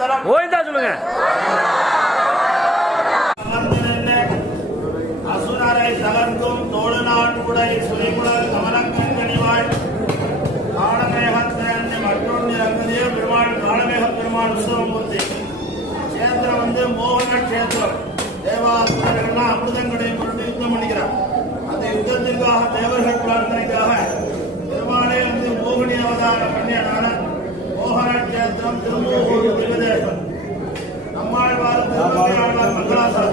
கோவிந்தா சொல்லுங்க. அசுரரை தகர்த்தும் தோழநாள் குடை சுழிமுழல் கமலக்கண் கனிவாள் காலமேகத்தை மற்றொன்று ரங்கதே பெருமாள் காலமேக பெருமாள் உற்சவமூர்த்தி கஷேத்திரம் மோகன கஷேத்திரம். தேவாசுரர்கள்லாம் அமிர்தங்கடை பொருட்டு யுத்தம் பண்ணிக்கிறார். அந்த யுத்தத்திற்காக தேவர்கள் பிரார்த்தனைக்காக பெருமாளே மோகினி அவதாரம் பண்ணியனால மோகன கஷேத்திரம் திருமூர் திவதேசம் நம்மாழ்வார் திருமங்கையாழ்வார் மங்களாசாசனம்